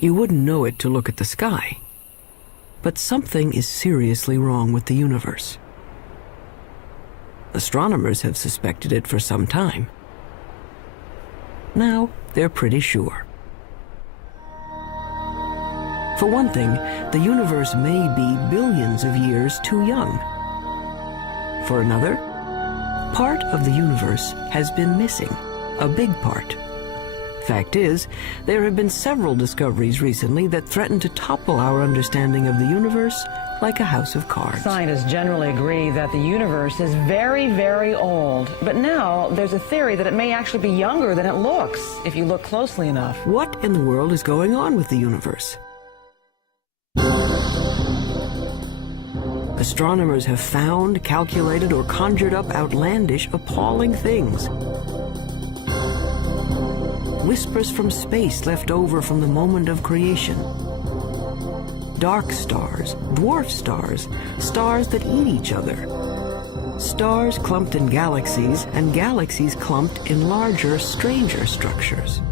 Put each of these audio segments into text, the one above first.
You wouldn't know it to look at the sky. But something is seriously wrong with the universe. Astronomers have suspected it for some time. Now they're pretty sure. For one thing, the universe may be billions of years too young. For another, part of the universe has been missing, a big part. Fact is, there have been several discoveries recently that threaten to topple our understanding of the universe like a house of cards. Scientists generally agree that the universe is very, very old. But now there's a theory that it may actually be younger than it looks, if you look closely enough. What in the world is going on with the universe? Astronomers have found, calculated, or conjured up outlandish, appalling things. Whispers from space left over from the moment of creation. Dark stars, dwarf stars, stars that eat each other. Stars clumped in galaxies, and galaxies clumped in larger, stranger structures.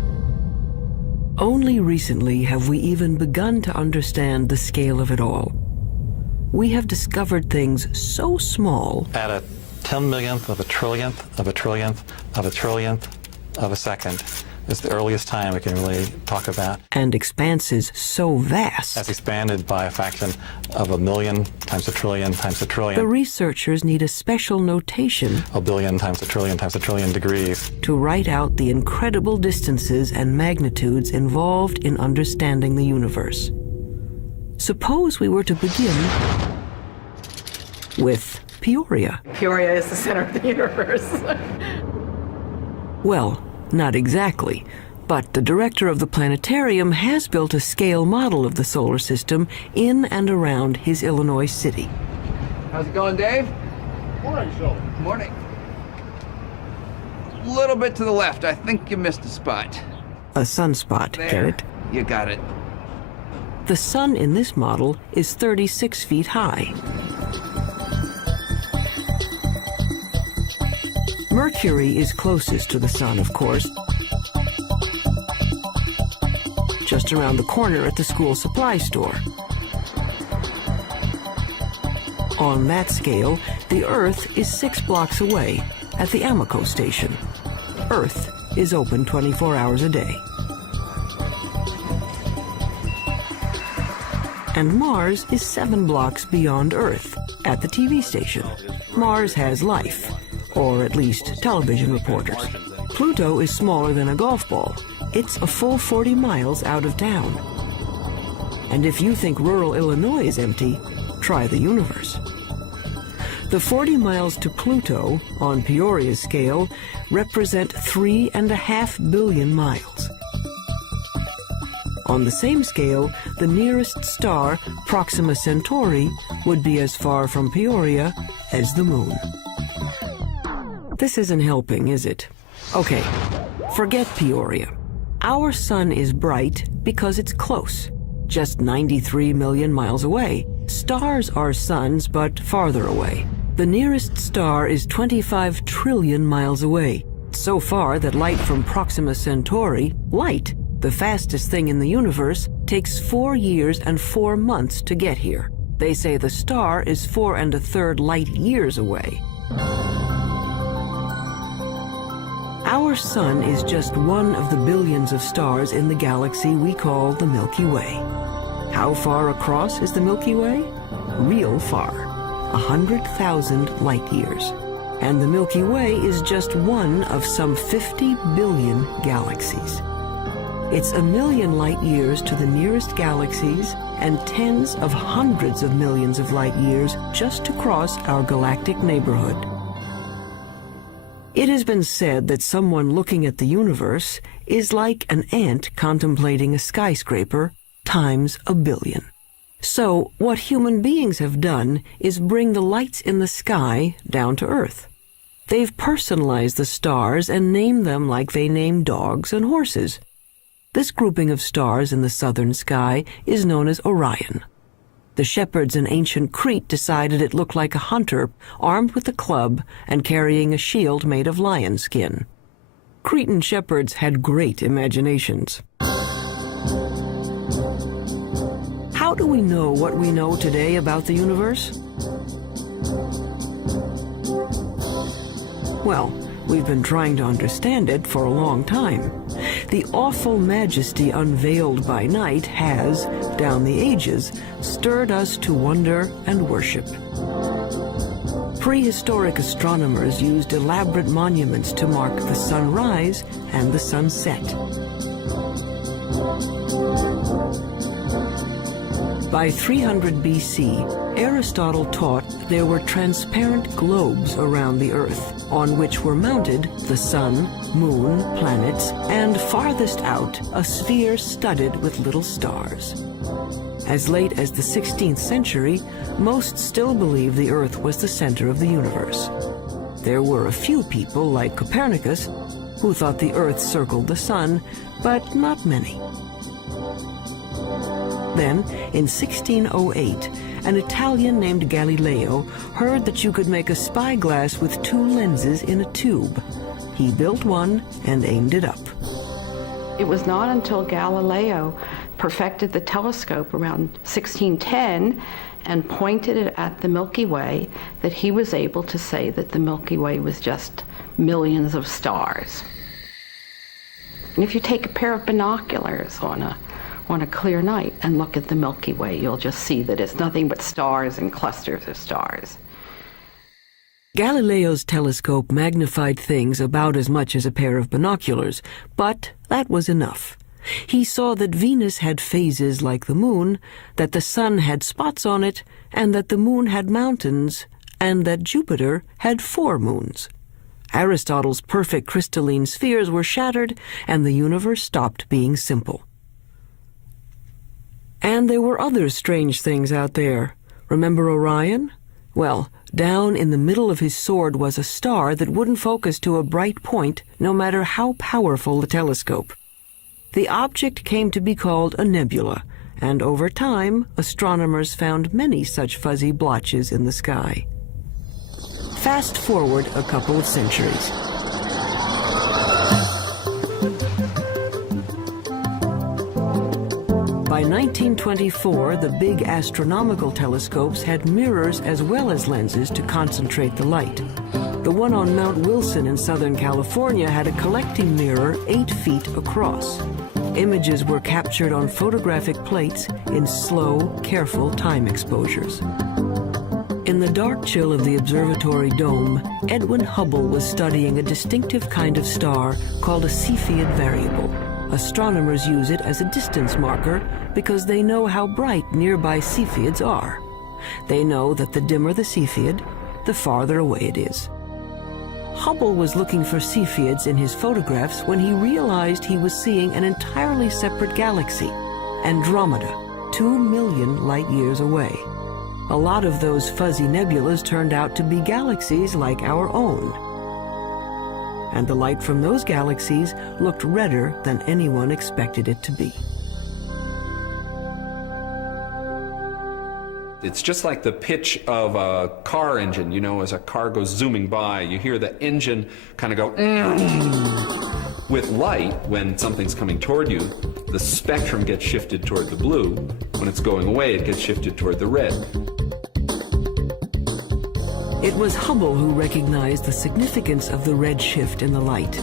Only recently have we even begun to understand the scale of it all. We have discovered things so small. At a 10 millionth of a trillionth of a trillionth of a trillionth of a second is the earliest time we can really talk about. And expanses so vast. That's expanded by a fraction of a million times a trillion times a trillion. The researchers need a special notation. A billion times a trillion degrees. To write out the incredible distances and magnitudes involved in understanding the universe. Suppose we were to begin with Peoria. Peoria is the center of the universe. Well, not exactly, but the director of the planetarium has built a scale model of the solar system in and around his Illinois city. How's it going, Dave? Morning, Phil. Morning. A little bit to the left. I think you missed a spot. A sunspot, There. get it? You got it. The sun in this model is 36 feet high. Mercury is closest to the sun, of course, just around the corner at the school supply store. On that scale, the Earth is 6 blocks away at the Amoco station. Earth is open 24 hours a day. And Mars is 7 blocks beyond Earth at the TV station. Mars has life, or at least television reporters. Pluto is smaller than a golf ball. It's a full 40 miles out of town. And if you think rural Illinois is empty, try the universe. The 40 miles to Pluto, on Peoria's scale, represent 3.5 billion miles. On the same scale, the nearest star, Proxima Centauri, would be as far from Peoria as the moon. This isn't helping, is it? Okay, forget Peoria. Our sun is bright because it's close, just 93 million miles away. Stars are suns, but farther away. The nearest star is 25 trillion miles away, so far that light from Proxima Centauri, light, the fastest thing in the universe, takes 4 years and 4 months to get here. They say the star is 4 1/3 light years away. Our sun is just one of the billions of stars in the galaxy we call the Milky Way. How far across is the Milky Way? Real far, 100,000 light years. And the Milky Way is just one of some 50 billion galaxies. It's 1 million light years to the nearest galaxies and tens of hundreds of millions of light years just to cross our galactic neighborhood. It has been said that someone looking at the universe is like an ant contemplating a skyscraper times 1 billion. So what human beings have done is bring the lights in the sky down to Earth. They've personalized the stars and named them like they name dogs and horses. This grouping of stars in the southern sky is known as Orion. The shepherds in ancient Crete decided it looked like a hunter armed with a club and carrying a shield made of lion skin. Cretan shepherds had great imaginations. do we know what we know today about the universe? Well, we've been trying to understand it for a long time. The awful majesty unveiled by night has, down the ages, stirred us to wonder and worship. Prehistoric astronomers used elaborate monuments to mark the sunrise and the sunset. By 300 BC, Aristotle taught there were transparent globes around the Earth, on which were mounted the sun, moon, planets, and farthest out, a sphere studded with little stars. As late as the 16th century, most still believed the Earth was the center of the universe. There were a few people, like Copernicus, who thought the Earth circled the sun, but not many. Then, in 1608, an Italian named Galileo heard that you could make a spyglass with two lenses in a tube. He built one and aimed it up. It was not until Galileo perfected the telescope around 1610 and pointed it at the Milky Way that he was able to say that the Milky Way was just millions of stars. And if you take a pair of binoculars on a clear night and look at the Milky Way, you'll just see that it's nothing but stars and clusters of stars. Galileo's telescope magnified things about as much as a pair of binoculars, but that was enough. He saw that Venus had phases like the moon, that the sun had spots on it, and that the moon had mountains, and that Jupiter had 4 moons. Aristotle's perfect crystalline spheres were shattered, and the universe stopped being simple. And there were other strange things out there. Remember Orion? Well, down in the middle of his sword was a star that wouldn't focus to a bright point, no matter how powerful the telescope. The object came to be called a nebula, and over time, astronomers found many such fuzzy blotches in the sky. Fast forward a couple of centuries. By 1924, the big astronomical telescopes had mirrors as well as lenses to concentrate the light. The one on Mount Wilson in Southern California had a collecting mirror 8 feet across. Images were captured on photographic plates in slow, careful time exposures. In the dark chill of the observatory dome, Edwin Hubble was studying a distinctive kind of star called a Cepheid variable. Astronomers use it as a distance marker because they know how bright nearby Cepheids are. They know that the dimmer the Cepheid, the farther away it is. Hubble was looking for Cepheids in his photographs when he realized he was seeing an entirely separate galaxy, Andromeda, 2 million light-years away. A lot of those fuzzy nebulas turned out to be galaxies like our own. And the light from those galaxies looked redder than anyone expected it to be. It's just like the pitch of a car engine. You know, as a car goes zooming by, you hear the engine kind of go. With light, when something's coming toward you, the spectrum gets shifted toward the blue. When it's going away, it gets shifted toward the red. It was Hubble who recognized the significance of the red shift in the light.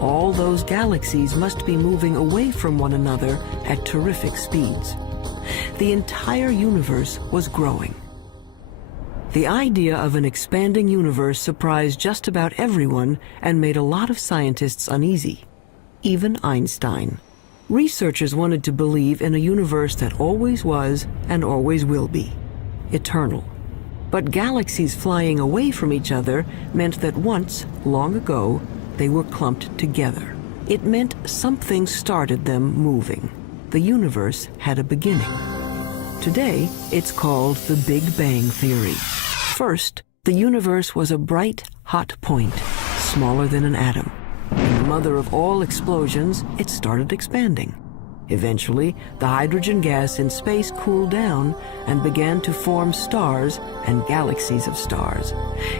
All those galaxies must be moving away from one another at terrific speeds. The entire universe was growing. The idea of an expanding universe surprised just about everyone and made a lot of scientists uneasy, even Einstein. Researchers wanted to believe in a universe that always was and always will be, eternal. But galaxies flying away from each other meant that once, long ago, they were clumped together. It meant something started them moving. The universe had a beginning. Today, it's called the Big Bang Theory. First, the universe was a bright, hot point, smaller than an atom. In the mother of all explosions, it started expanding. Eventually, the hydrogen gas in space cooled down and began to form stars and galaxies of stars.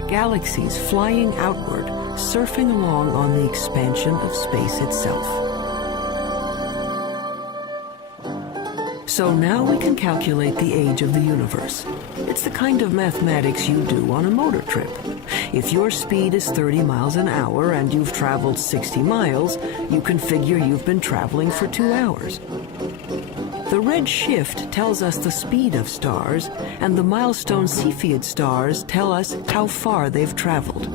Galaxies flying outward, surfing along on the expansion of space itself. So now we can calculate the age of the universe. It's the kind of mathematics you do on a motor trip. If your speed is 30 miles an hour and you've traveled 60 miles, you can figure you've been traveling for 2 hours. The red shift tells us the speed of stars, and the milestone Cepheid stars tell us how far they've traveled.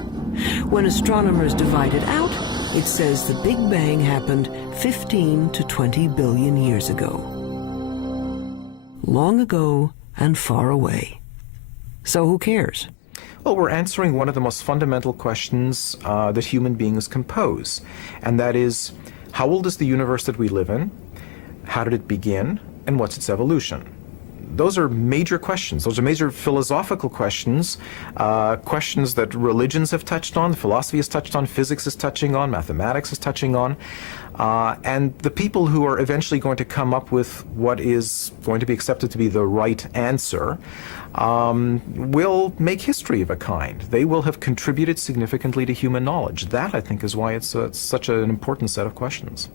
When astronomers divide it out, it says the Big Bang happened 15 to 20 billion years ago. Long ago and far away. So who cares? Well, we're answering one of the most fundamental questions that human beings can pose, and that is, how old is the universe that we live in? How did it begin? And what's its evolution? Those are major questions. Those are major philosophical questions, questions that religions have touched on, philosophy has touched on, physics is touching on, mathematics is touching on. And the people who are eventually going to come up with what is going to be accepted to be the right answer will make history of a kind. They will have contributed significantly to human knowledge. That, I think, is why it's such an important set of questions.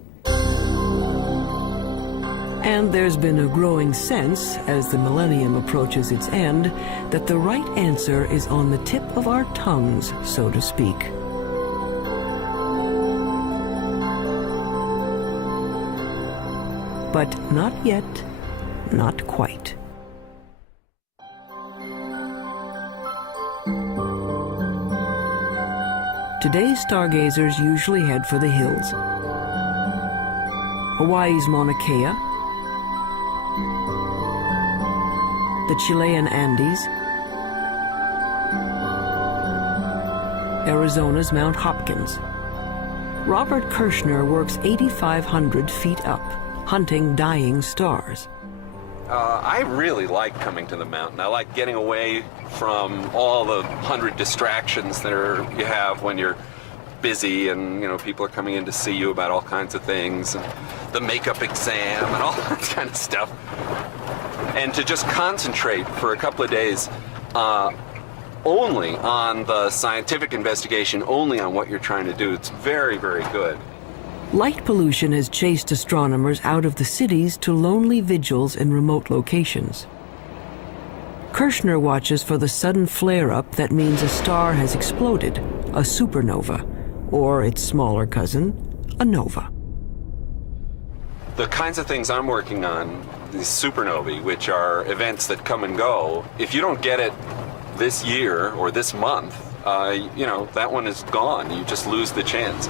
And there's been a growing sense, as the millennium approaches its end, that the right answer is on the tip of our tongues, so to speak. But not yet, not quite. Today's stargazers usually head for the hills. Hawaii's Mauna Kea, the Chilean Andes, Arizona's Mount Hopkins. Robert Kirshner works 8,500 feet up, hunting dying stars. I really like coming to the mountain. I like getting away from all the 100 distractions that you have when you're busy, and people are coming in to see you about all kinds of things, and the makeup exam and all that kind of stuff. And to just concentrate for a couple of days only on the scientific investigation, only on what you're trying to do, it's very, very good. Light pollution has chased astronomers out of the cities to lonely vigils in remote locations. Kirshner watches for the sudden flare-up that means a star has exploded, a supernova, or its smaller cousin, a nova. The kinds of things I'm working on, these supernovae, which are events that come and go, if you don't get it this year or this month, that one is gone. You just lose the chance.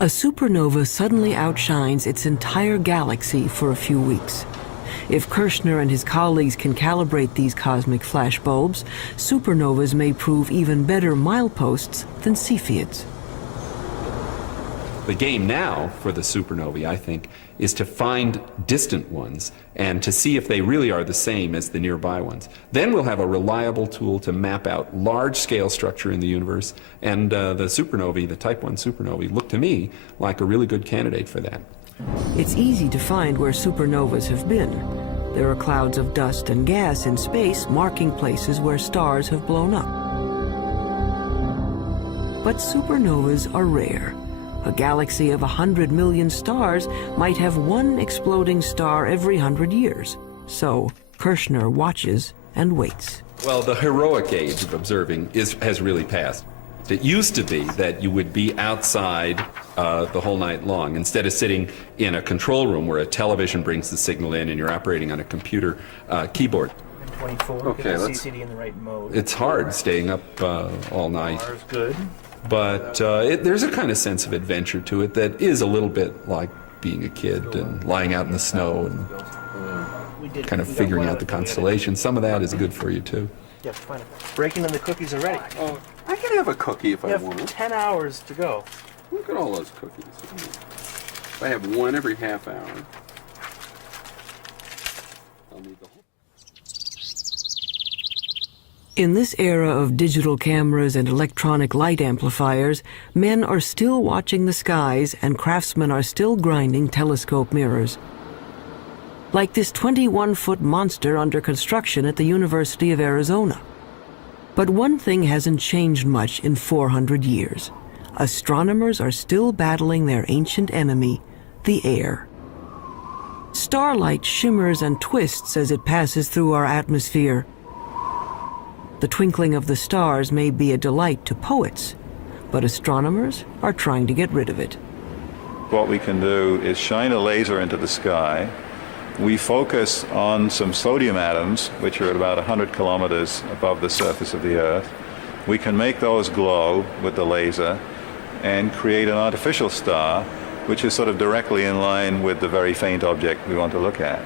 A supernova suddenly outshines its entire galaxy for a few weeks. If Kirshner and his colleagues can calibrate these cosmic flashbulbs, supernovas may prove even better mileposts than Cepheids. The game now for the supernovae, I think, is to find distant ones and to see if they really are the same as the nearby ones. Then we'll have a reliable tool to map out large-scale structure in the universe, and the supernovae, the Type 1 supernovae, look to me like a really good candidate for that. It's easy to find where supernovas have been. There are clouds of dust and gas in space marking places where stars have blown up. But supernovas are rare. A galaxy of 100 million stars might have one exploding star every 100 years. So Kirshner watches and waits. Well, the heroic age of observing has really passed. It used to be that you would be outside the whole night long, instead of sitting in a control room where a television brings the signal in and you're operating on a computer keyboard. 24, okay, get the CCD in the right mode. It's hard staying up all night. R is good. But there's a kind of sense of adventure to it that is a little bit like being a kid and lying out in the snow and kind of figuring out the constellations. Some of that is good for you, too. Yeah, fine. Breaking in the cookies already. Oh, I can have a cookie if I want. You have 10 hours to go. Look at all those cookies. I have one every half hour. I'll need the whole. In this era of digital cameras and electronic light amplifiers, men are still watching the skies and craftsmen are still grinding telescope mirrors. Like this 21-foot monster under construction at the University of Arizona. But one thing hasn't changed much in 400 years. astronomers are still battling their ancient enemy, the air. Starlight shimmers and twists as it passes through our atmosphere. The twinkling of the stars may be a delight to poets, but astronomers are trying to get rid of it. What we can do is shine a laser into the sky. We focus on some sodium atoms, which are at about 100 kilometers above the surface of the Earth. We can make those glow with the laser and create an artificial star, which is sort of directly in line with the very faint object we want to look at.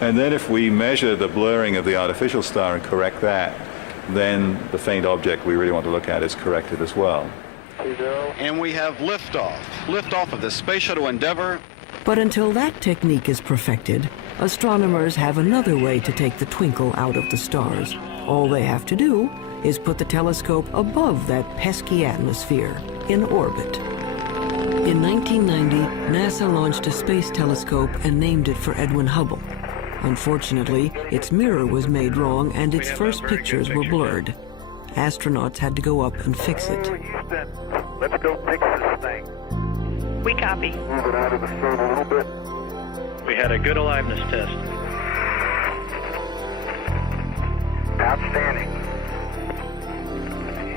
And then if we measure the blurring of the artificial star and correct that, then the faint object we really want to look at is corrected as well. And we have liftoff of the Space Shuttle Endeavour. But until that technique is perfected, astronomers have another way to take the twinkle out of the stars. All they have to do is put the telescope above that pesky atmosphere, in orbit. In 1990, NASA launched a space telescope and named it for Edwin Hubble. Unfortunately, its mirror was made wrong and its first pictures were blurred. Astronauts had to go up and fix it. Houston, let's go fix this thing. We copy. Move it out of the sun a little bit. We had a good aliveness test. Outstanding.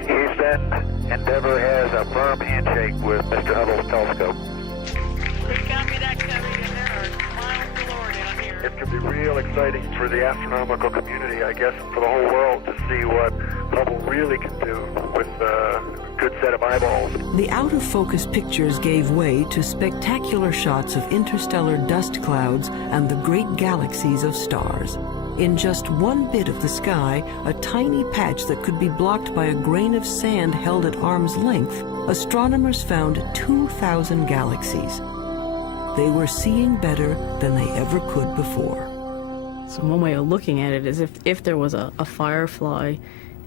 Houston, Endeavour has a firm handshake with Mr. Hubble's telescope. We copy that, Covey, and there are miles galore down here. It could be real exciting for the astronomical community, I guess, and for the whole world to see what Hubble really can do with a good set of eyeballs. The out-of-focus pictures gave way to spectacular shots of interstellar dust clouds and the great galaxies of stars. In just one bit of the sky, a tiny patch that could be blocked by a grain of sand held at arm's length, astronomers found 2,000 galaxies. They were seeing better than they ever could before. So one way of looking at it is if there was a firefly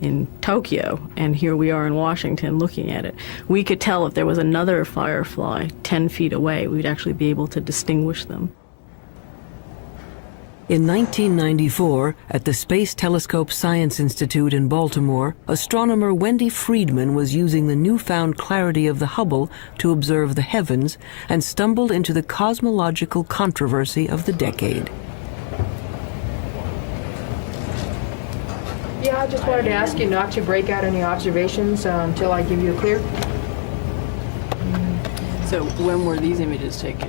in Tokyo, and here we are in Washington looking at it, we could tell if there was another firefly 10 feet away. We'd actually be able to distinguish them. In 1994, at the Space Telescope Science Institute in Baltimore, astronomer Wendy Friedman was using the newfound clarity of the Hubble to observe the heavens and stumbled into the cosmological controversy of the decade. Yeah, I just wanted to ask you not to break out any observations until I give you a clear. So when were these images taken?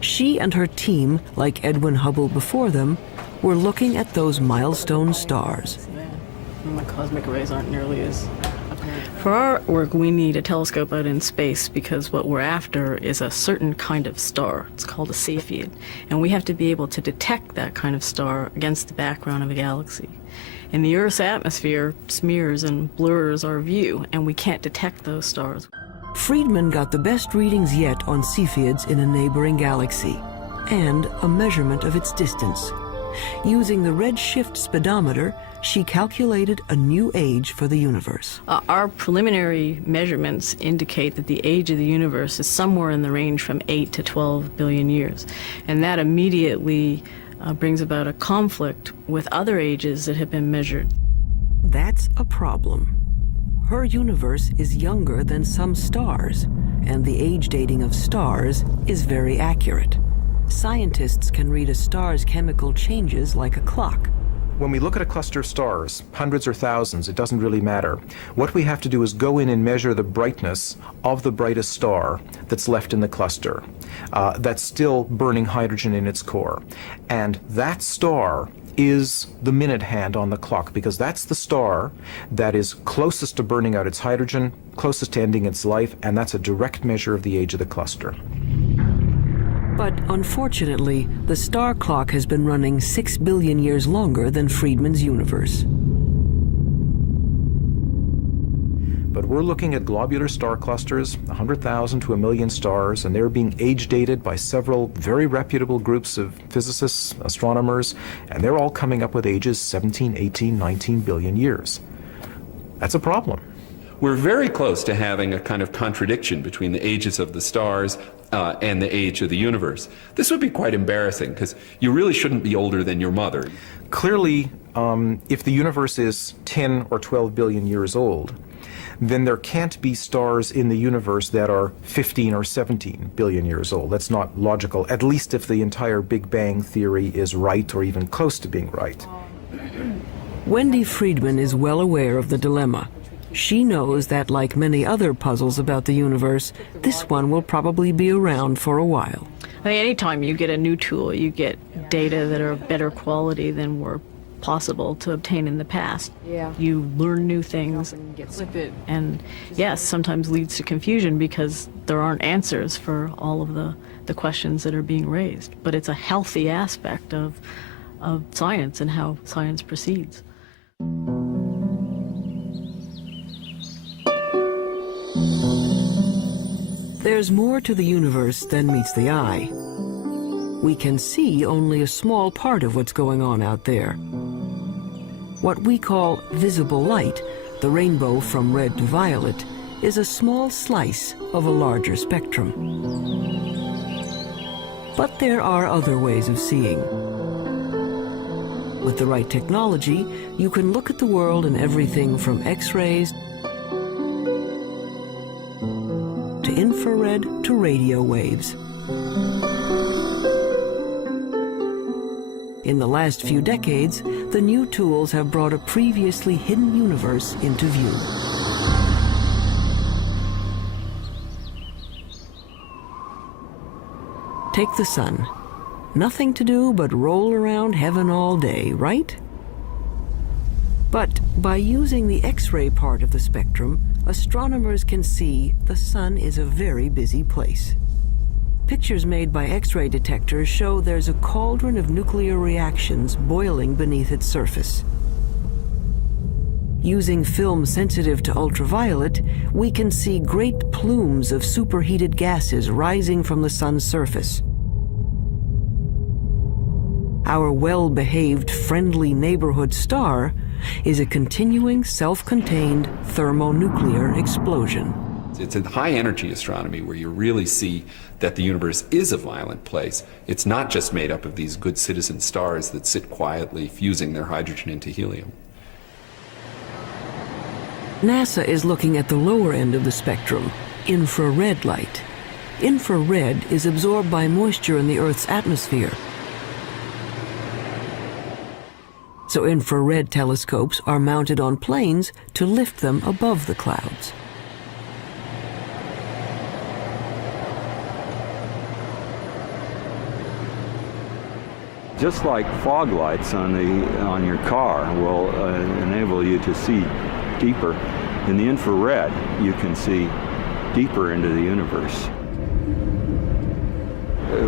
She and her team, like Edwin Hubble before them, were looking at those milestone stars. The cosmic rays aren't nearly as apparent. For our work, we need a telescope out in space because what we're after is a certain kind of star. It's called a Cepheid. And we have to be able to detect that kind of star against the background of a galaxy. And the Earth's atmosphere smears and blurs our view, and we can't detect those stars. Friedman got the best readings yet on Cepheids in a neighboring galaxy, and a measurement of its distance. Using the redshift speedometer, she calculated a new age for the universe. Our preliminary measurements indicate that the age of the universe is somewhere in the range from 8 to 12 billion years. And that immediately brings about a conflict with other ages that have been measured. That's a problem. Her universe is younger than some stars, and the age dating of stars is very accurate. Scientists can read a star's chemical changes like a clock. When we look at a cluster of stars, hundreds or thousands, it doesn't really matter. What we have to do is go in and measure the brightness of the brightest star that's left in the cluster, that's still burning hydrogen in its core. And that star is the minute hand on the clock, because that's the star that is closest to burning out its hydrogen, closest to ending its life, and that's a direct measure of the age of the cluster. But unfortunately, the star clock has been running 6 billion years longer than Friedman's universe. But we're looking at globular star clusters, 100,000 to 1 million stars, and they're being age dated by several very reputable groups of physicists, astronomers, and they're all coming up with ages 17, 18, 19 billion years. That's a problem. We're very close to having a kind of contradiction between the ages of the stars and the age of the universe. This would be quite embarrassing, because you really shouldn't be older than your mother. Clearly, if the universe is 10 or 12 billion years old, then there can't be stars in the universe that are 15 or 17 billion years old. That's not logical, at least if the entire Big Bang theory is right or even close to being right. Wendy Friedman is well aware of the dilemma. She knows that, like many other puzzles about the universe, this one will probably be around for a while. I mean, anytime you get a new tool, you get data that are of better quality than were possible to obtain in the past. Yeah. You learn new things, and yes, sometimes leads to confusion because there aren't answers for all of the questions that are being raised. But it's a healthy aspect of science and how science proceeds. There's more to the universe than meets the eye. We can see only a small part of what's going on out there. What we call visible light, the rainbow from red to violet, is a small slice of a larger spectrum. But there are other ways of seeing. With the right technology, you can look at the world in everything from X-rays to infrared to radio waves. In the last few decades, the new tools have brought a previously hidden universe into view. Take the sun. Nothing to do but roll around heaven all day, right? But by using the X-ray part of the spectrum, astronomers can see the sun is a very busy place. Pictures made by X-ray detectors show there's a cauldron of nuclear reactions boiling beneath its surface. Using film sensitive to ultraviolet, we can see great plumes of superheated gases rising from the sun's surface. Our well-behaved, friendly neighborhood star is a continuing, self-contained thermonuclear explosion. It's in high-energy astronomy where you really see that the universe is a violent place. It's not just made up of these good citizen stars that sit quietly fusing their hydrogen into helium. NASA is looking at the lower end of the spectrum, infrared light. Infrared is absorbed by moisture in the Earth's atmosphere. So infrared telescopes are mounted on planes to lift them above the clouds. Just like fog lights on your car will enable you to see deeper, in the infrared you can see deeper into the universe.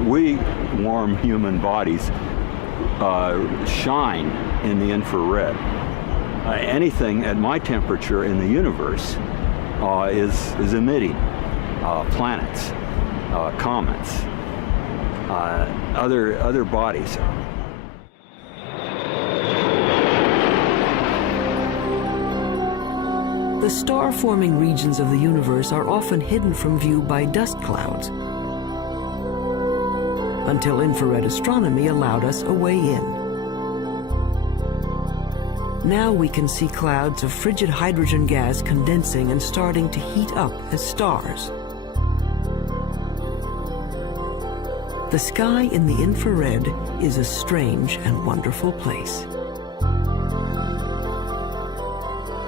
We warm human bodies shine in the infrared. Anything at my temperature in the universe is emitting planets, comets, other bodies. The star-forming regions of the universe are often hidden from view by dust clouds, until infrared astronomy allowed us a way in. Now we can see clouds of frigid hydrogen gas condensing and starting to heat up as stars. The sky in the infrared is a strange and wonderful place.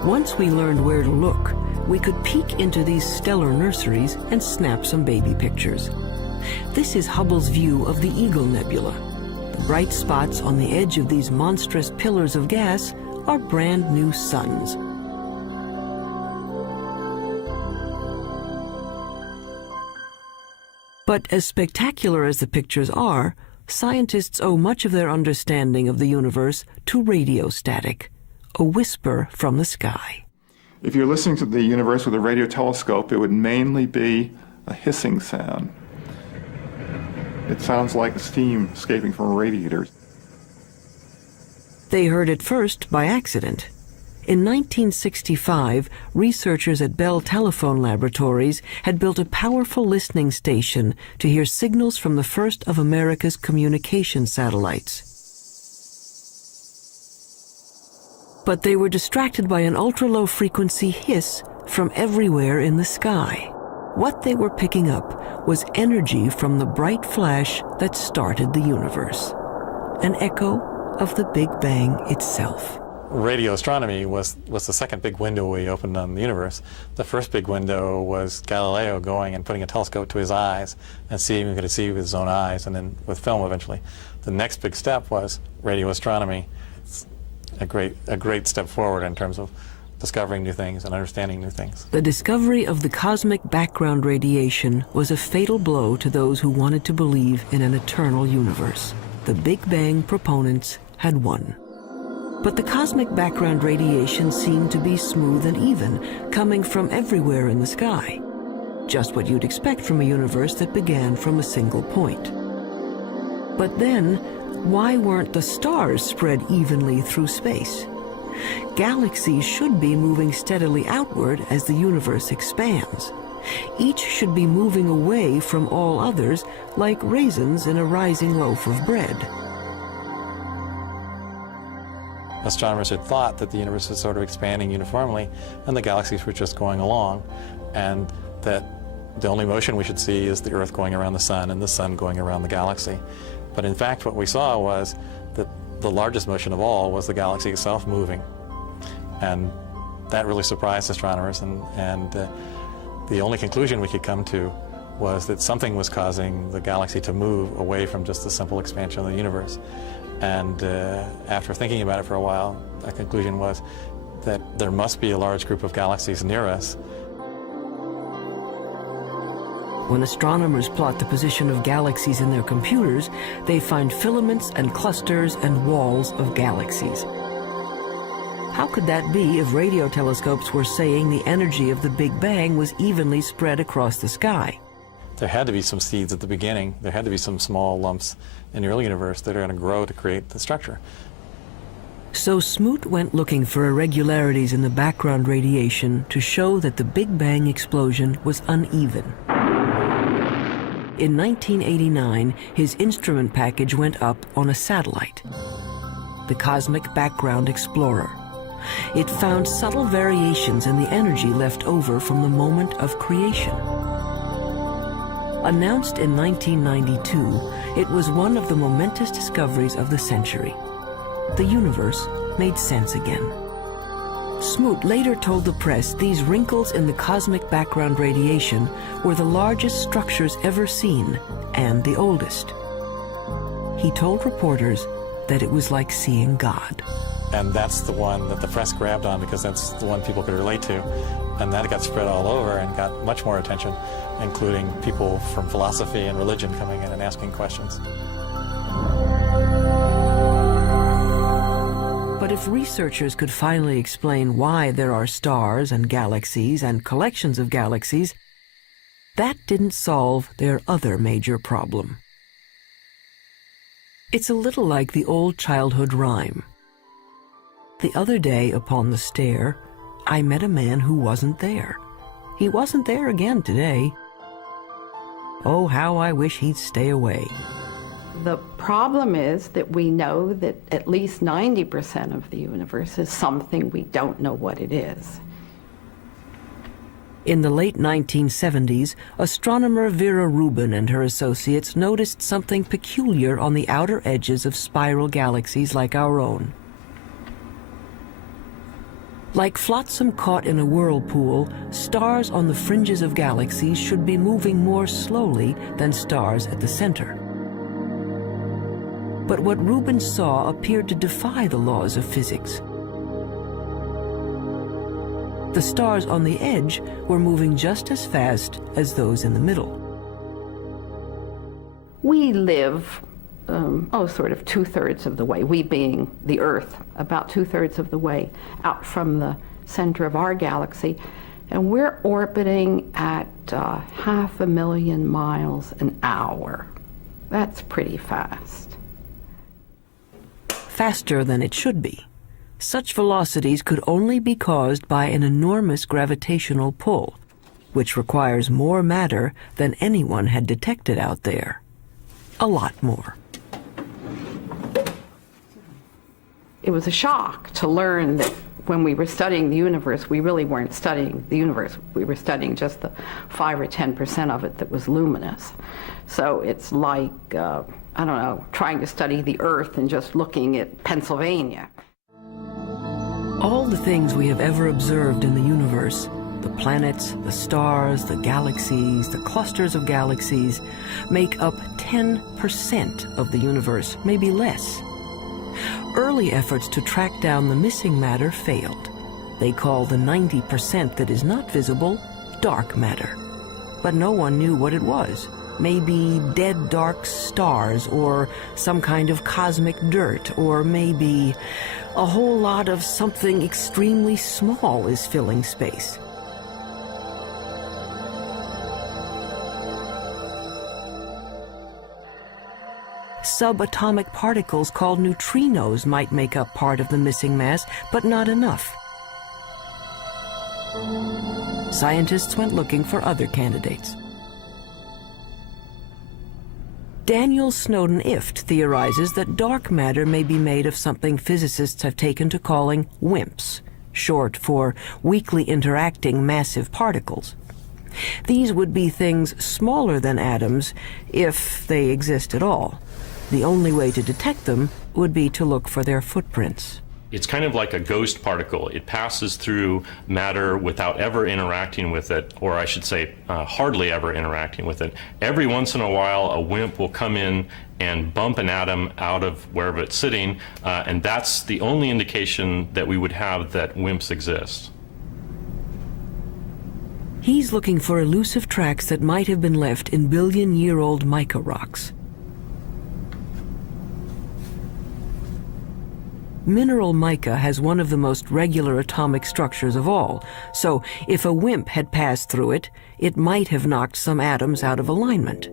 Once we learned where to look, we could peek into these stellar nurseries and snap some baby pictures. This is Hubble's view of the Eagle Nebula. The bright spots on the edge of these monstrous pillars of gas are brand new suns. But as spectacular as the pictures are, scientists owe much of their understanding of the universe to radio static, a whisper from the sky. If you're listening to the universe with a radio telescope, it would mainly be a hissing sound. It sounds like steam escaping from a radiator. They heard it first by accident. In 1965, researchers at Bell Telephone Laboratories had built a powerful listening station to hear signals from the first of America's communication satellites. But they were distracted by an ultra-low frequency hiss from everywhere in the sky. What they were picking up was energy from the bright flash that started the universe, an echo of the Big Bang itself. Radio astronomy was the second big window we opened on the universe. The first big window was Galileo going and putting a telescope to his eyes and seeing if he could see with his own eyes, and then with film eventually. The next big step was radio astronomy. It's a great step forward in terms of discovering new things and understanding new things. The discovery of the cosmic background radiation was a fatal blow to those who wanted to believe in an eternal universe. The Big Bang proponents had won. But the cosmic background radiation seemed to be smooth and even, coming from everywhere in the sky. Just what you'd expect from a universe that began from a single point. But then, why weren't the stars spread evenly through space? Galaxies should be moving steadily outward as the universe expands. Each should be moving away from all others like raisins in a rising loaf of bread. Astronomers had thought that the universe was sort of expanding uniformly and the galaxies were just going along, and that the only motion we should see is the Earth going around the sun and the sun going around the galaxy. But in fact, what we saw was that the largest motion of all was the galaxy itself moving. And that really surprised astronomers, and the only conclusion we could come to was that something was causing the galaxy to move away from just the simple expansion of the universe. And after thinking about it for a while, the conclusion was that there must be a large group of galaxies near us. When astronomers plot the position of galaxies in their computers, they find filaments and clusters and walls of galaxies. How could that be if radio telescopes were saying the energy of the Big Bang was evenly spread across the sky? There had to be some seeds at the beginning. There had to be some small lumps in the early universe that are going to grow to create the structure. So Smoot went looking for irregularities in the background radiation to show that the Big Bang explosion was uneven. In 1989, his instrument package went up on a satellite, the Cosmic Background Explorer. It found subtle variations in the energy left over from the moment of creation. Announced in 1992, it was one of the momentous discoveries of the century. The universe made sense again. Smoot later told the press these wrinkles in the cosmic background radiation were the largest structures ever seen and the oldest. He told reporters that it was like seeing God. And that's the one that the press grabbed on because that's the one people could relate to. And that got spread all over and got much more attention, including people from philosophy and religion coming in and asking questions. But if researchers could finally explain why there are stars and galaxies and collections of galaxies, that didn't solve their other major problem. It's a little like the old childhood rhyme. The other day upon the stair, I met a man who wasn't there. He wasn't there again today. Oh, how I wish he'd stay away. The problem is that we know that at least 90% of the universe is something we don't know what it is. In the late 1970s, astronomer Vera Rubin and her associates noticed something peculiar on the outer edges of spiral galaxies like our own. Like flotsam caught in a whirlpool, stars on the fringes of galaxies should be moving more slowly than stars at the center. But what Rubin saw appeared to defy the laws of physics. The stars on the edge were moving just as fast as those in the middle. We live, sort of 2/3 of the way, we being the Earth, about 2/3 of the way out from the center of our galaxy, and we're orbiting at 500,000 miles an hour. That's pretty fast. Faster than it should be. Such velocities could only be caused by an enormous gravitational pull, which requires more matter than anyone had detected out there. A lot more. it was a shock to learn that when we were studying the universe, we really weren't studying the universe. We were studying just the 5 or 10% of it that was luminous. So it's like, I don't know, trying to study the Earth and just looking at Pennsylvania. All the things we have ever observed in the universe, the planets, the stars, the galaxies, the clusters of galaxies, make up 10% of the universe, maybe less. Early efforts to track down the missing matter failed. They call the 90% that is not visible dark matter. But no one knew what it was. Maybe dead dark stars, or some kind of cosmic dirt, or maybe a whole lot of something extremely small is filling space. Subatomic particles called neutrinos might make up part of the missing mass, but not enough. Scientists went looking for other candidates. Daniel Snowden-Ift theorizes that dark matter may be made of something physicists have taken to calling WIMPs, short for weakly interacting massive particles. These would be things smaller than atoms, if they exist at all. The only way to detect them would be to look for their footprints. It's kind of like a ghost particle. It passes through matter without ever interacting with it, or I should say hardly ever interacting with it. Every once in a while, a WIMP will come in and bump an atom out of wherever it's sitting, and that's the only indication that we would have that WIMPs exist. He's looking for elusive tracks that might have been left in billion-year-old mica rocks. Mineral mica has one of the most regular atomic structures of all, so if a WIMP had passed through it, it might have knocked some atoms out of alignment.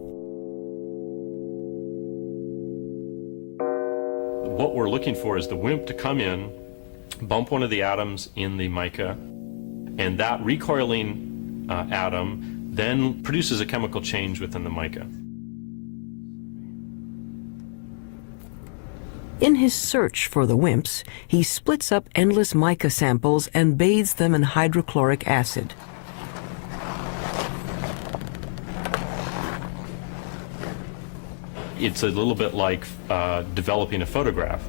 What we're looking for is the WIMP to come in, bump one of the atoms in the mica, and that recoiling atom then produces a chemical change within the mica. In his search for the WIMPs, he splits up endless mica samples and bathes them in hydrochloric acid. It's a little bit like developing a photograph.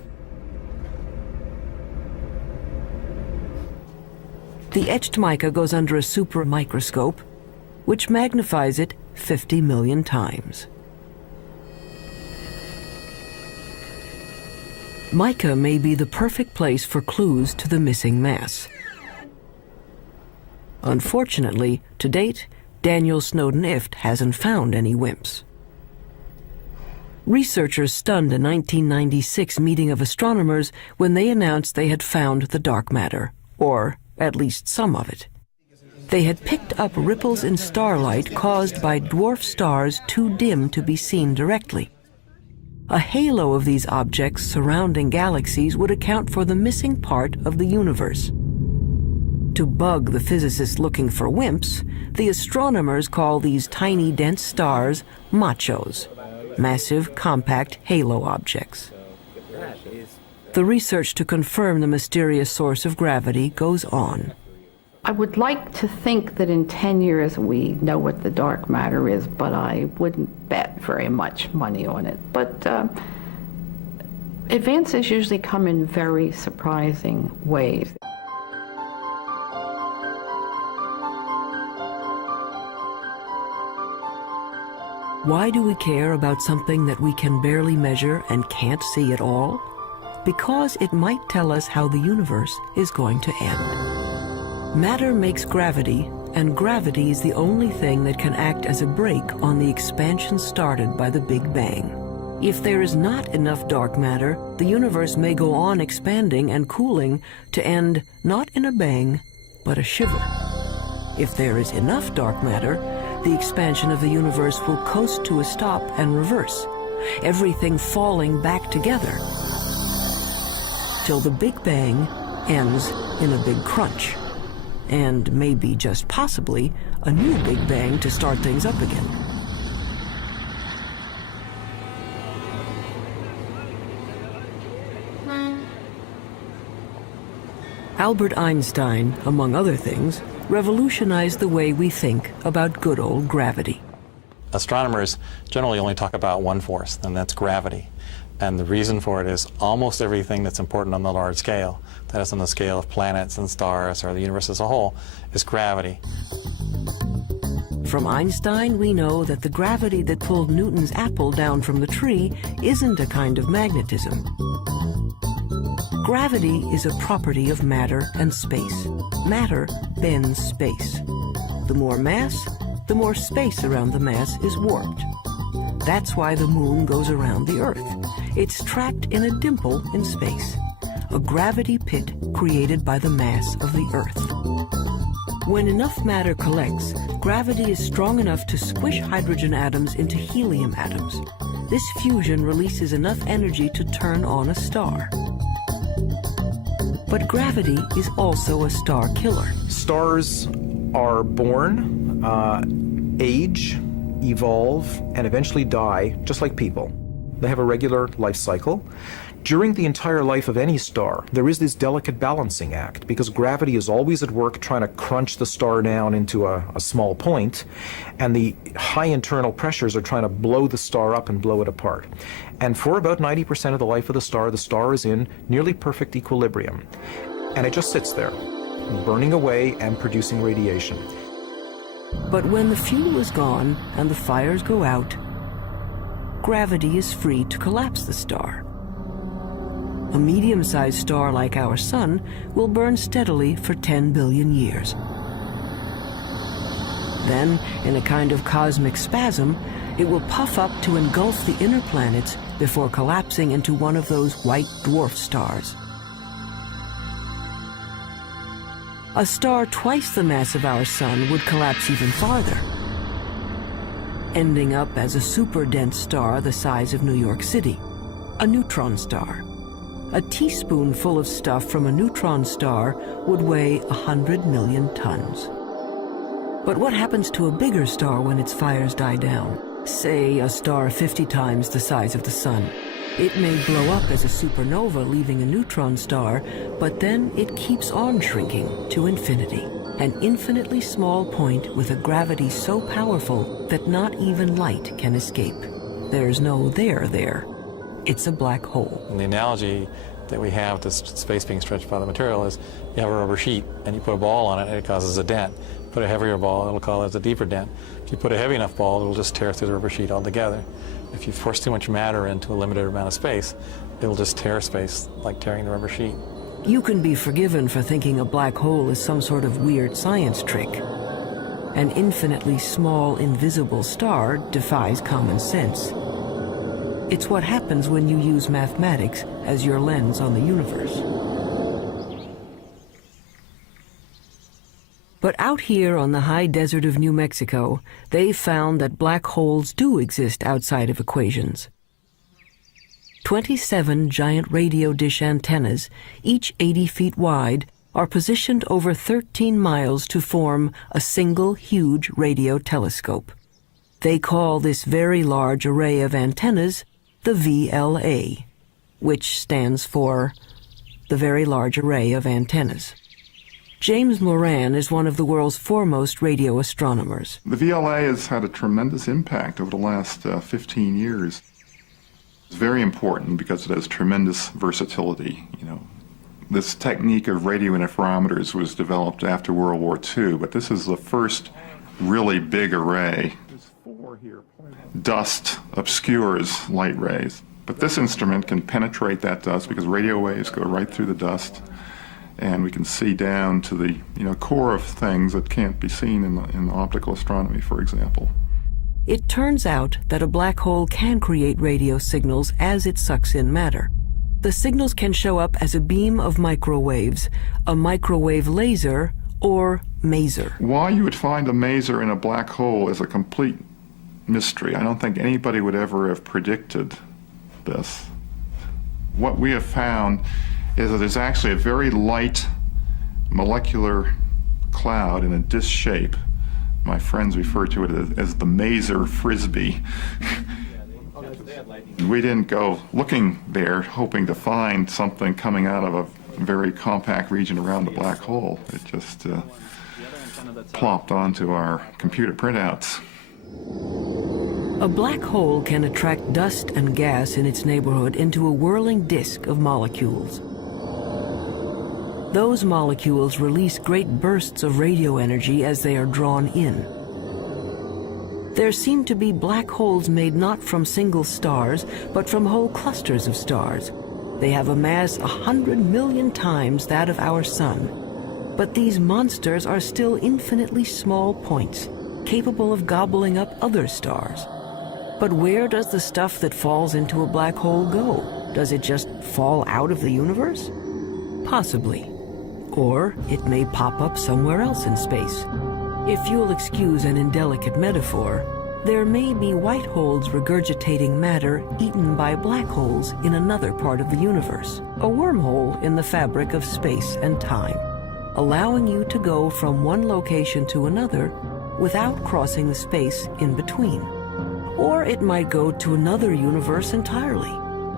The etched mica goes under a super microscope, which magnifies it 50 million times. Mica may be the perfect place for clues to the missing mass. Unfortunately, to date, Daniel Snowden-Ift hasn't found any WIMPs. Researchers stunned a 1996 meeting of astronomers when they announced they had found the dark matter, or at least some of it. They had picked up ripples in starlight caused by dwarf stars too dim to be seen directly. A halo of these objects surrounding galaxies would account for the missing part of the universe. To bug the physicists looking for WIMPs, the astronomers call these tiny dense stars machos, massive compact halo objects. The research to confirm the mysterious source of gravity goes on. I would like to think that in 10 years we know what the dark matter is, but I wouldn't bet very much money on it. But advances usually come in very surprising ways. Why do we care about something that we can barely measure and can't see at all? Because it might tell us how the universe is going to end. Matter makes gravity, and gravity is the only thing that can act as a brake on the expansion started by the Big Bang. If there is not enough dark matter, the universe may go on expanding and cooling to end not in a bang, but a shiver. If there is enough dark matter, the expansion of the universe will coast to a stop and reverse, everything falling back together, till the Big Bang ends in a big crunch. And maybe, just possibly, a new Big Bang to start things up again. Albert Einstein, among other things, revolutionized the way we think about good old gravity. Astronomers generally only talk about one force, and that's gravity. And the reason for it is almost everything that's important on the large scale, that is on the scale of planets and stars or the universe as a whole, is gravity. From Einstein, we know that the gravity that pulled Newton's apple down from the tree isn't a kind of magnetism. Gravity is a property of matter and space. Matter bends space. The more mass, the more space around the mass is warped. That's why the moon goes around the Earth. It's trapped in a dimple in space, a gravity pit created by the mass of the Earth. When enough matter collects, gravity is strong enough to squish hydrogen atoms into helium atoms. This fusion releases enough energy to turn on a star. But gravity is also a star killer. Stars are born, age, evolve, and eventually die, just like people. They have a regular life cycle. During the entire life of any star, there is this delicate balancing act, because gravity is always at work trying to crunch the star down into a small point, and the high internal pressures are trying to blow the star up and blow it apart. And for about 90% of the life of the star is in nearly perfect equilibrium. And it just sits there, burning away and producing radiation. But when the fuel is gone and the fires go out, gravity is free to collapse the star. A medium-sized star like our Sun will burn steadily for 10 billion years. Then, in a kind of cosmic spasm, it will puff up to engulf the inner planets before collapsing into one of those white dwarf stars. A star twice the mass of our Sun would collapse even farther, ending up as a super-dense star the size of New York City, a neutron star. A teaspoonful of stuff from a neutron star would weigh 100 million tons. But what happens to a bigger star when its fires die down? Say a star 50 times the size of the Sun. It may blow up as a supernova, leaving a neutron star, but then it keeps on shrinking to infinity. An infinitely small point with a gravity so powerful that not even light can escape. There's no there. It's a black hole. And the analogy that we have to space being stretched by the material is you have a rubber sheet and you put a ball on it and it causes a dent. Put a heavier ball, it'll cause a deeper dent. If you put a heavy enough ball, it'll just tear through the rubber sheet altogether. If you force too much matter into a limited amount of space, it'll just tear space like tearing the rubber sheet. You can be forgiven for thinking a black hole is some sort of weird science trick. An infinitely small, invisible star defies common sense. It's what happens when you use mathematics as your lens on the universe. But out here on the high desert of New Mexico, they've found that black holes do exist outside of equations. 27 giant radio dish antennas, each 80 feet wide, are positioned over 13 miles to form a single huge radio telescope. They call this very large array of antennas the VLA, which stands for the Very Large Array of Antennas. James Moran is one of the world's foremost radio astronomers. The VLA has had a tremendous impact over the last 15 years. It's very important because it has tremendous versatility. This technique of radio interferometers was developed after World War II, but this is the first really big array. Dust obscures light rays, but this instrument can penetrate that dust because radio waves go right through the dust, and we can see down to the core of things that can't be seen in optical astronomy, for example. It turns out that a black hole can create radio signals as it sucks in matter. The signals can show up as a beam of microwaves, a microwave laser, or maser. Why you would find a maser in a black hole is a complete mystery. I don't think anybody would ever have predicted this. What we have found is that there's actually a very light molecular cloud in a disc shape. My friends refer to it as the maser frisbee. We didn't go looking there hoping to find something coming out of a very compact region around the black hole. It just plopped onto our computer printouts. A black hole can attract dust and gas in its neighborhood into a whirling disk of molecules. Those molecules release great bursts of radio energy as they are drawn in. There seem to be black holes made not from single stars, but from whole clusters of stars. They have a mass 100 million times that of our sun. But these monsters are still infinitely small points, capable of gobbling up other stars. But where does the stuff that falls into a black hole go? Does it just fall out of the universe? Possibly. Or it may pop up somewhere else in space. If you'll excuse an indelicate metaphor, there may be white holes regurgitating matter eaten by black holes in another part of the universe, a wormhole in the fabric of space and time, allowing you to go from one location to another without crossing the space in between. Or it might go to another universe entirely.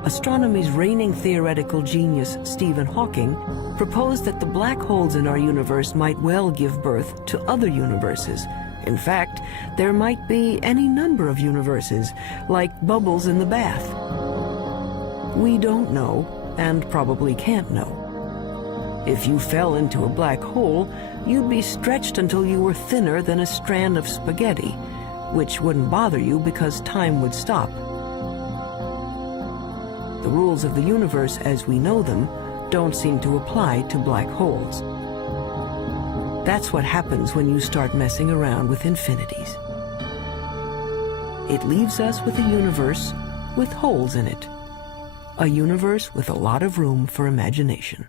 Astronomy's reigning theoretical genius, Stephen Hawking, proposed that the black holes in our universe might well give birth to other universes. In fact, there might be any number of universes, like bubbles in the bath. We don't know, and probably can't know. If you fell into a black hole, you'd be stretched until you were thinner than a strand of spaghetti, which wouldn't bother you because time would stop. The rules of the universe as we know them don't seem to apply to black holes. That's what happens when you start messing around with infinities. It leaves us with a universe with holes in it. A universe with a lot of room for imagination.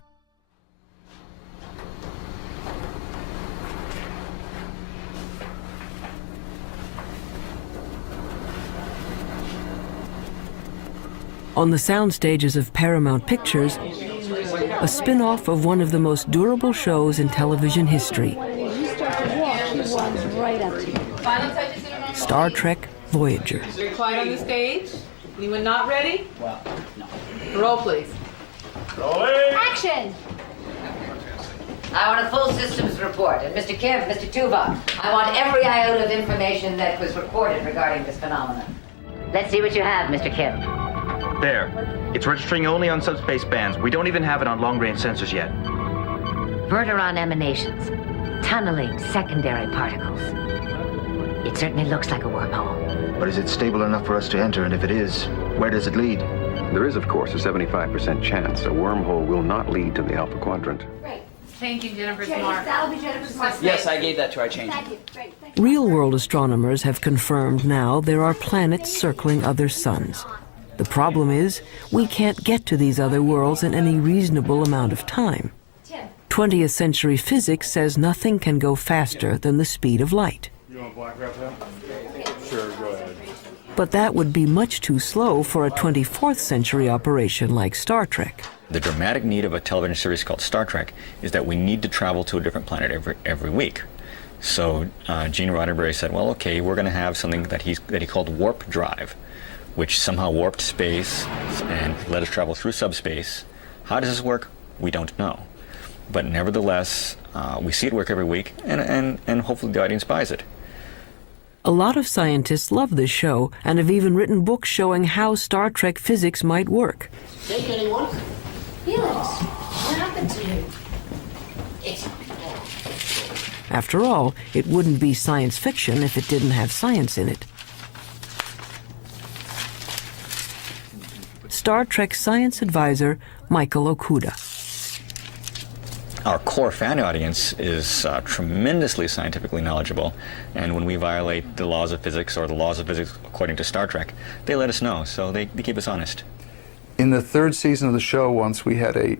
On the sound stages of Paramount Pictures, a spin-off of one of the most durable shows in television history, Star Trek Voyager. Very quiet on the stage. Anyone not ready? Well, no. Roll, please. Rolling. Action! I want a full systems report. And Mr. Kim, Mr. Tuvok, I want every iota of information that was recorded regarding this phenomenon. Let's see what you have, Mr. Kim. There. It's registering only on subspace bands. We don't even have it on long-range sensors yet. Verteron emanations. Tunneling secondary particles. It certainly looks like a wormhole. But is it stable enough for us to enter? And if it is, where does it lead? There is, of course, a 75% chance a wormhole will not lead to the Alpha Quadrant. Great. Changing Jennifer's mark. That'll be Jennifer's mark. Yes, I gave that to her. I changed it. Thank you. Great. Real-world astronomers have confirmed now there are planets circling other suns. The problem is, we can't get to these other worlds in any reasonable amount of time. 20th century physics says nothing can go faster than the speed of light. You want black wrap that? Sure, go ahead. But that would be much too slow for a 24th century operation like Star Trek. The dramatic need of a television series called Star Trek is that we need to travel to a different planet every week. So Gene Roddenberry said, well, okay, we're going to have something that he called warp drive, which somehow warped space and let us travel through subspace. How does this work? We don't know. But nevertheless, we see it work every week, and hopefully the audience buys it. A lot of scientists love this show and have even written books showing how Star Trek physics might work. Take anyone? Felix, what happened to you? It's... After all, it wouldn't be science fiction if it didn't have science in it. Star Trek science advisor Michael Okuda. Our core fan audience is tremendously scientifically knowledgeable, and when we violate the laws of physics or the laws of physics according to Star Trek, they let us know, so they keep us honest. In the third season of the show, once we had a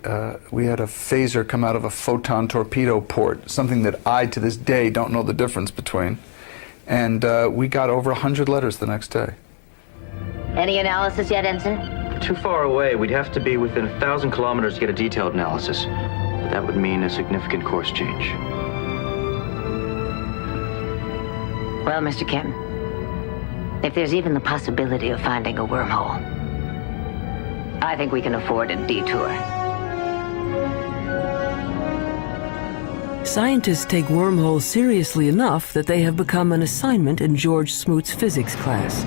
phaser come out of a photon torpedo port, something that I, to this day, don't know the difference between, and we got over 100 letters the next day. Any analysis yet, Ensign? Too far away. We'd have to be within 1,000 kilometers to get a detailed analysis. But that would mean a significant course change. Well, Mr. Kim, if there's even the possibility of finding a wormhole, I think we can afford a detour. Scientists take wormholes seriously enough that they have become an assignment in George Smoot's physics class.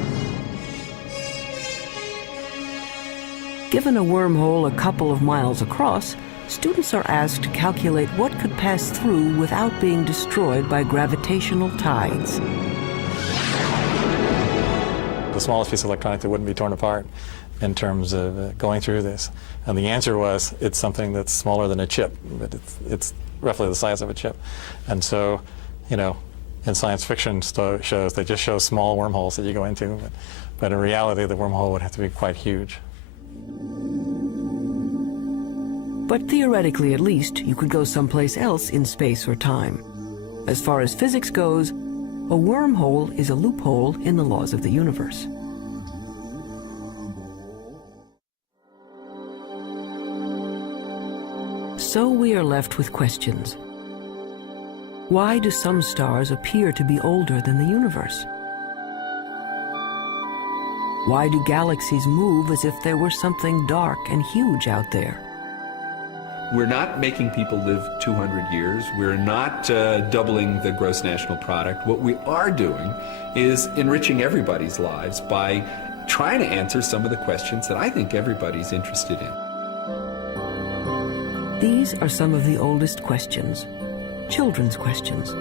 Given a wormhole a couple of miles across, students are asked to calculate what could pass through without being destroyed by gravitational tides. The smallest piece of electronic that wouldn't be torn apart in terms of going through this. And the answer was, it's something that's smaller than a chip, but it's roughly the size of a chip. And so, you know, in science fiction shows, they just show small wormholes that you go into, but in reality, the wormhole would have to be quite huge. But theoretically, at least, you could go someplace else in space or time. As far as physics goes, a wormhole is a loophole in the laws of the universe. So we are left with questions. Why do some stars appear to be older than the universe? Why do galaxies move as if there were something dark and huge out there? We're not making people live 200 years. We're not doubling the gross national product. What we are doing is enriching everybody's lives by trying to answer some of the questions that I think everybody's interested in. These are some of the oldest questions, children's questions.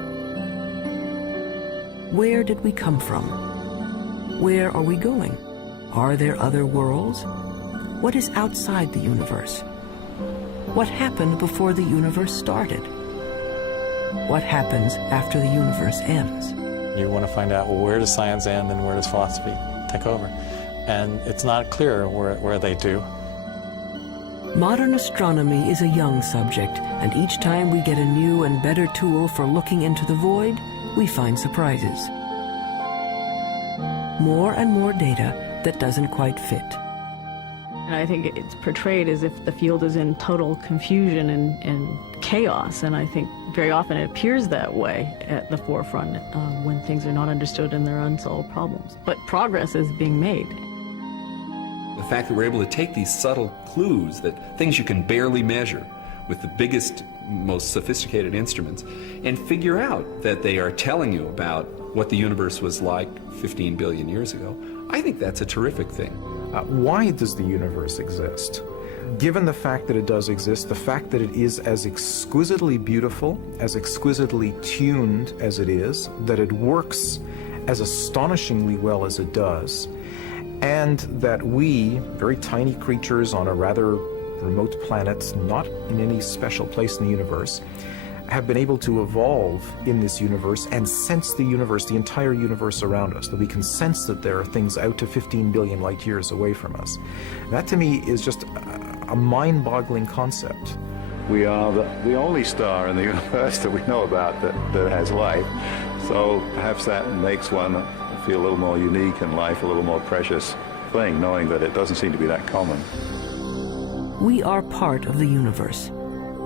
Where did we come from? Where are we going? Are there other worlds? What is outside the universe? What happened before the universe started? What happens after the universe ends? You want to find out, well, where does science end and where does philosophy take over? And it's not clear where they do. Modern astronomy is a young subject, and each time we get a new and better tool for looking into the void, we find surprises. More and more data that doesn't quite fit. And I think it's portrayed as if the field is in total confusion and chaos, and I think very often it appears that way at the forefront when things are not understood and there are unsolved problems. But progress is being made. The fact that we're able to take these subtle clues, that things you can barely measure with the biggest, most sophisticated instruments, and figure out that they are telling you about what the universe was like 15 billion years ago, I think that's a terrific thing. Why does the universe exist? Given the fact that it does exist, the fact that it is as exquisitely beautiful, as exquisitely tuned as it is, that it works as astonishingly well as it does, and that we, very tiny creatures on a rather remote planet, not in any special place in the universe, have been able to evolve in this universe and sense the universe, the entire universe around us, that we can sense that there are things out to 15 billion light years away from us. That to me is just a mind-boggling concept. We are the only star in the universe that we know about that has life, so perhaps that makes one feel a little more unique and life a little more precious thing, knowing that it doesn't seem to be that common. We are part of the universe.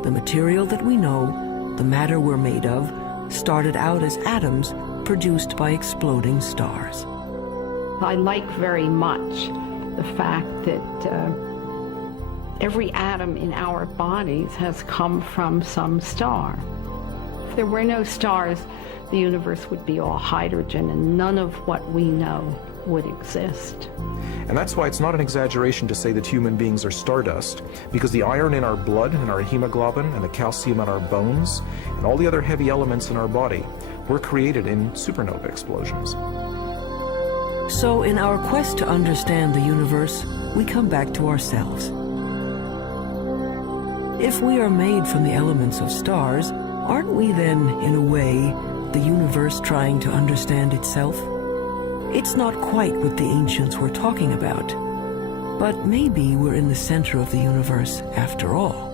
The material that we know, the matter we're made of, started out as atoms produced by exploding stars. I like very much the fact that every atom in our bodies has come from some star. If there were no stars, the universe would be all hydrogen and none of what we know would exist. And that's why it's not an exaggeration to say that human beings are stardust, because the iron in our blood and our hemoglobin and the calcium in our bones and all the other heavy elements in our body were created in supernova explosions. So in our quest to understand the universe, we come back to ourselves. If we are made from the elements of stars, aren't we then, in a way, the universe trying to understand itself? It's not quite what the ancients were talking about, but maybe we're in the center of the universe after all.